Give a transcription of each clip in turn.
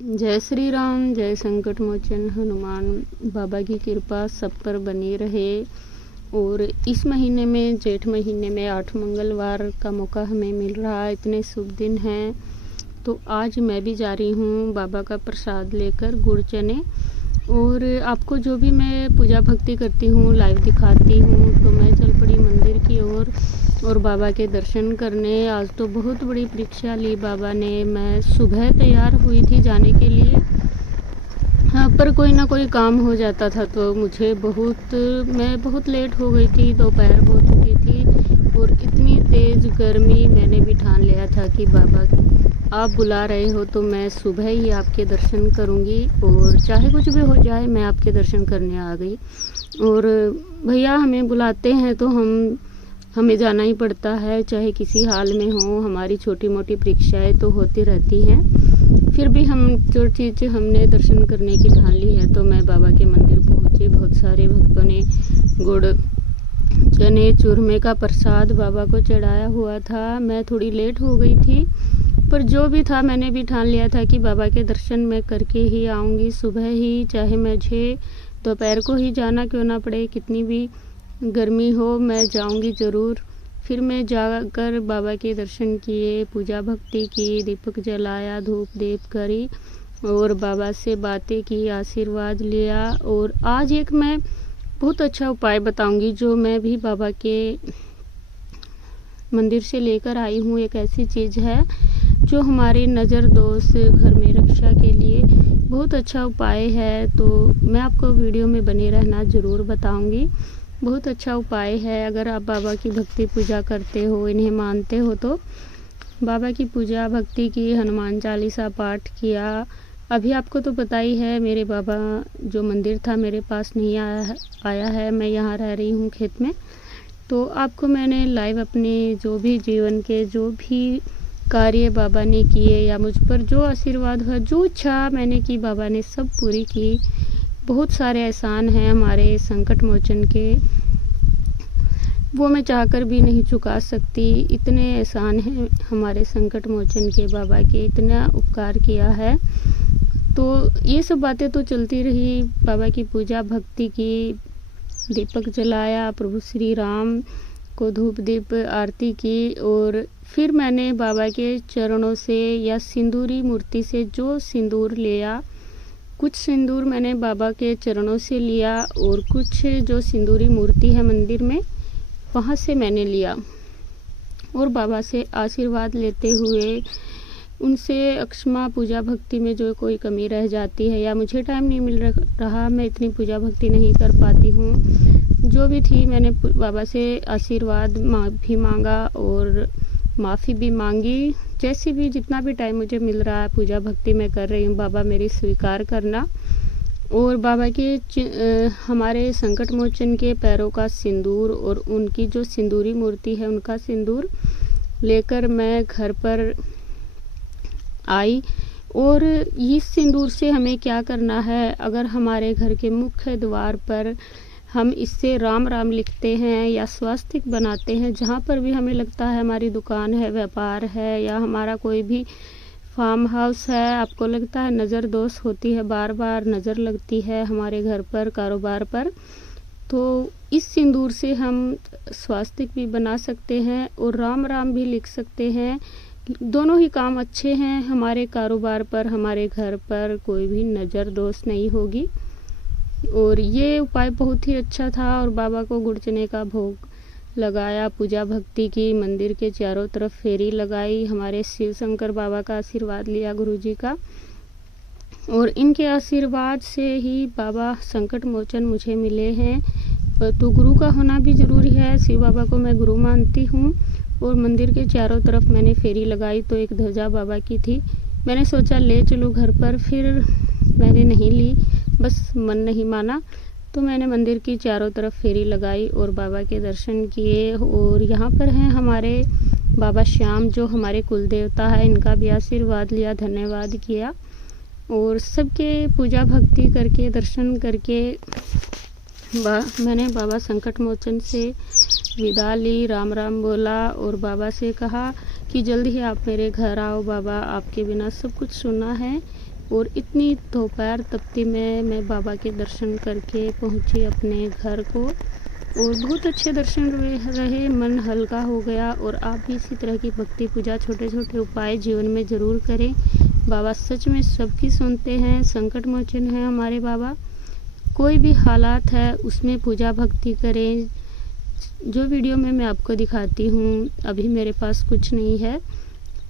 जय श्री राम, जय संकट मोचन हनुमान। बाबा की कृपा सब पर बनी रहे। और इस महीने में, जेठ महीने में 8 मंगलवार का मौका हमें मिल रहा है। इतने शुभ दिन हैं, तो आज मैं भी जा रही हूँ बाबा का प्रसाद लेकर, गुड़ चने। और आपको जो भी मैं पूजा भक्ति करती हूँ लाइव दिखाती हूँ। तो मैं चल पड़ी मंदिर की ओर और बाबा के दर्शन करने। आज तो बहुत बड़ी परीक्षा ली बाबा ने। मैं सुबह तैयार हुई थी जाने के लिए, हाँ, पर कोई ना कोई काम हो जाता था तो मैं बहुत लेट हो गई थी। दोपहर हो चुकी थी और इतनी तेज़ गर्मी, मैंने भी ठान लिया था कि बाबा आप बुला रहे हो तो मैं सुबह ही आपके दर्शन करूंगी, और चाहे कुछ भी हो जाए मैं आपके दर्शन करने आ गई। और भैया हमें बुलाते हैं तो हमें जाना ही पड़ता है, चाहे किसी हाल में हो। हमारी छोटी मोटी परीक्षाएं तो होती रहती हैं, फिर भी हम जो चीज़ हमने दर्शन करने की ठान ली है। तो मैं बाबा के मंदिर पहुंची। बहुत सारे भक्तों ने गुड़ चने चूरमे का प्रसाद बाबा को चढ़ाया हुआ था। मैं थोड़ी लेट हो गई थी, पर जो भी था मैंने भी ठान लिया था कि बाबा के दर्शन मैं करके ही आऊँगी सुबह ही, चाहे मुझे दोपहर को ही जाना क्यों ना पड़े, कितनी भी गर्मी हो मैं जाऊँगी ज़रूर। फिर मैं जाकर बाबा के दर्शन किए, पूजा भक्ति की, दीपक जलाया, धूप दीप करी और बाबा से बातें की, आशीर्वाद लिया। और आज एक मैं बहुत अच्छा उपाय बताऊंगी जो मैं भी बाबा के मंदिर से लेकर आई हूँ। एक ऐसी चीज़ है जो हमारी नज़र दोष घर में रक्षा के लिए बहुत अच्छा उपाय है। तो मैं आपको वीडियो में बने रहना ज़रूर बताऊंगी। बहुत अच्छा उपाय है। अगर आप बाबा की भक्ति पूजा करते हो, इन्हें मानते हो, तो बाबा की पूजा भक्ति की, हनुमान चालीसा पाठ किया। अभी आपको तो पता ही है, मेरे बाबा जो मंदिर था मेरे पास नहीं आया है। मैं यहाँ रह रही हूँ खेत में। तो आपको मैंने लाइव अपने जो भी जीवन के जो भी कार्य बाबा ने किए या मुझ पर जो आशीर्वाद हुआ, जो इच्छा मैंने की, बाबा ने सब पूरी की। बहुत सारे एहसान हैं हमारे संकट मोचन के, वो मैं चाहकर भी नहीं चुका सकती। इतने एहसान हैं हमारे संकट मोचन के, बाबा के इतना उपकार किया है। तो ये सब बातें तो चलती रही, बाबा की पूजा भक्ति की, दीपक जलाया, प्रभु श्री राम को धूप दीप आरती की। और फिर मैंने बाबा के चरणों से या सिंदूरी मूर्ति से जो सिंदूर लिया, कुछ सिंदूर मैंने बाबा के चरणों से लिया और कुछ जो सिंदूरी मूर्ति है मंदिर में वहाँ से मैंने लिया। और बाबा से आशीर्वाद लेते हुए उनसे अक्षमा, पूजा भक्ति में जो कोई कमी रह जाती है या मुझे टाइम नहीं मिल रहा, मैं इतनी पूजा भक्ति नहीं कर पाती हूँ, जो भी थी मैंने बाबा से आशीर्वाद भी मांगा और माफ़ी भी मांगी। जैसे भी जितना भी टाइम मुझे मिल रहा है पूजा भक्ति में कर रही हूँ, बाबा मेरी स्वीकार करना। और बाबा के हमारे संकट मोचन के पैरों का सिंदूर और उनकी जो सिंदूरी मूर्ति है उनका सिंदूर लेकर मैं घर पर आई। और इस सिंदूर से हमें क्या करना है, अगर हमारे घर के मुख्य द्वार पर हम इससे राम राम लिखते हैं या स्वास्तिक बनाते हैं, जहाँ पर भी हमें लगता है हमारी दुकान है, व्यापार है या हमारा कोई भी फार्म हाउस है, आपको लगता है नज़र दोष होती है, बार बार नज़र लगती है हमारे घर पर, कारोबार पर, तो इस सिंदूर से हम स्वास्तिक भी बना सकते हैं और राम राम भी लिख सकते हैं। दोनों ही काम अच्छे हैं। हमारे कारोबार पर, हमारे घर पर कोई भी नज़र दोष नहीं होगी। और ये उपाय बहुत ही अच्छा था। और बाबा को गुड़ चने का भोग लगाया, पूजा भक्ति की, मंदिर के चारों तरफ फेरी लगाई, हमारे शिव शंकर बाबा का आशीर्वाद लिया, गुरुजी का। और इनके आशीर्वाद से ही बाबा संकट मोचन मुझे मिले हैं। तो गुरु का होना भी ज़रूरी है। शिव बाबा को मैं गुरु मानती हूँ। और मंदिर के चारों तरफ मैंने फेरी लगाई तो एक ध्वजा बाबा की थी, मैंने सोचा ले चलो घर पर, फिर मैंने नहीं ली, बस मन नहीं माना। तो मैंने मंदिर की चारों तरफ फेरी लगाई और बाबा के दर्शन किए। और यहाँ पर हैं हमारे बाबा श्याम जो हमारे कुल देवता है, इनका भी आशीर्वाद लिया, धन्यवाद किया। और सबके पूजा भक्ति करके, दर्शन करके मैंने बाबा संकट मोचन से विदा ली, राम राम बोला और बाबा से कहा कि जल्द ही आप मेरे घर आओ बाबा, आपके बिना सब कुछ सुना है, और इतनी दोपहर तपती में मैं बाबा के दर्शन करके पहुंची अपने घर को, और बहुत अच्छे दर्शन रहे, मन हल्का हो गया। और आप भी इसी तरह की भक्ति पूजा, छोटे छोटे उपाय जीवन में ज़रूर करें। बाबा सच में सबकी सुनते हैं, संकट मोचन है हमारे बाबा। कोई भी हालात है उसमें पूजा भक्ति करें। जो वीडियो में मैं आपको दिखाती हूँ, अभी मेरे पास कुछ नहीं है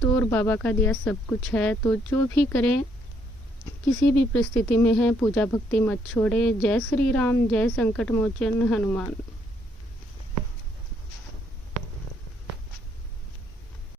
तो और बाबा का दिया सब कुछ है। तो जो भी करें, किसी भी परिस्थिति में है, पूजा भक्ति मत छोड़े। जय श्री राम, जय संकट मोचन हनुमान।